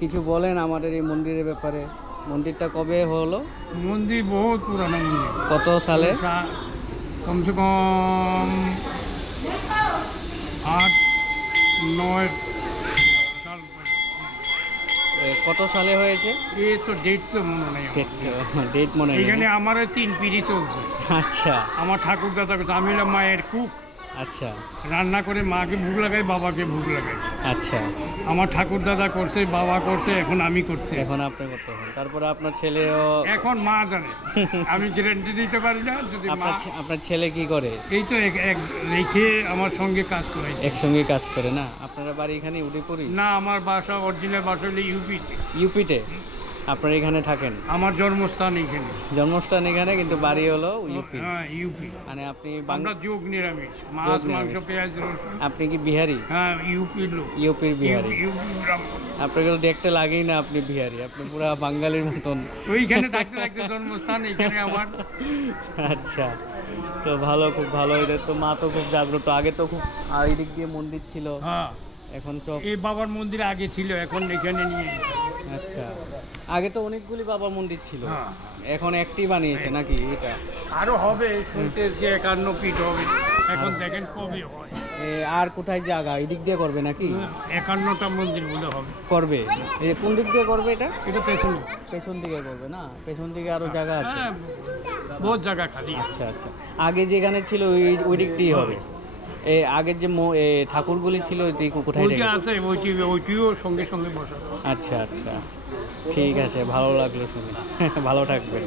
কিছু বলেন আমাদের এই মন্দিরের ব্যাপারে। মন্দিরটা কবে হলো? মন্দির বহুত পুরানো মন্দির। কত সালে? কমসে কম 8-9 সাল। কত সালে হয়েছে? এ তো ডেট তো মনে নেই আমার। ডেট মনে নেই। এখানে আমার 3 পিঁড়ি চলছে। আচ্ছা আমার ঠাকুর দাদা করছে, আমি হলাম মায়ের কুক। আচ্ছা রান্না করে মাকে ভোগ লাগাই, বাবাকে ভোগ লাগাই। আচ্ছা। আমার ঠাকুর দাদা করছে, বাবা করছে, এখন আমি করছি। এখন আপনি করতে হবে, তারপরে আপনার ছেলেও। এখন মা জানে, আমি গ্যারান্টি দিতে পারি না। যদি মা, আপনার ছেলে কি করে? এই তো এক রেখে আমার সঙ্গে কাজ করে। একসঙ্গে কাজ করে না? আপনারা বাড়ি এখানে উদয়পুরি? না, আমার বাসা অরিজিনাল বাসা হলো ইউপিতে। ইউপিতে আপনারা এখানে থাকেন? আমার জন্মস্থান এখানে। জন্মস্থান এখানে কিন্তু বাড়ি হলো ইউপি। হ্যাঁ, ইউপি। মানে আপনি আমরা যোগ নিরামিষ, মাছ মাংস পেঁয়াজ রসুন। আপনি কি বিহারি? হ্যাঁ, ইউপির লোক। ইউপির বিহারি। ইউপি ব্রাহ্মণ। আপনাকে তো দেখতে লাগেই না আপনি বিহারি, আপনি পুরা বাঙালির মতন। ওইখানে থাকতে থাকতে জন্মস্থান এখানে আমার। আচ্ছা, তো ভালো, খুব ভালো। এটা তো মা তো খুব জাগ্রত। আগে তো খুব আর এই দিক দিয়ে মন্দির ছিল, হ্যাঁ, এখন সব। এই বাবার মন্দির আগে ছিল, এখন এখানে নিয়ে। আচ্ছা, আগে তো অনেকগুলি বাবার মন্দির ছিল, হ্যাঁ। এখন একটি বানিয়েছে নাকি এটা? আরো হবে, শুনতে যে 51 ফিট হবে। এখন দেখেন কবে হয়। আর কোথায় জায়গা এই দিক দিয়ে করবে নাকি? 51টা মন্দির বলে হবে। করবে। এই কোন দিক দিয়ে করবে এটা? এটা পেছনে। পেছন দিকে করবে না? পেছন দিকে আরো জায়গা আছে? হ্যাঁ, বহুত জায়গা খালি। আচ্ছা আচ্ছা। আগে যেখানে ছিল ওই দিকটি হবে। এই আগের যে ঠাকুরগুলি ছিল ওইটি কোথায় ওইটা রেখেছে? আছে, ওইটিও সঙ্গে সঙ্গে বসা। আচ্ছা আচ্ছা, ঠিক আছে, ভালো লাগলো শুনে। ভালো থাকবেন।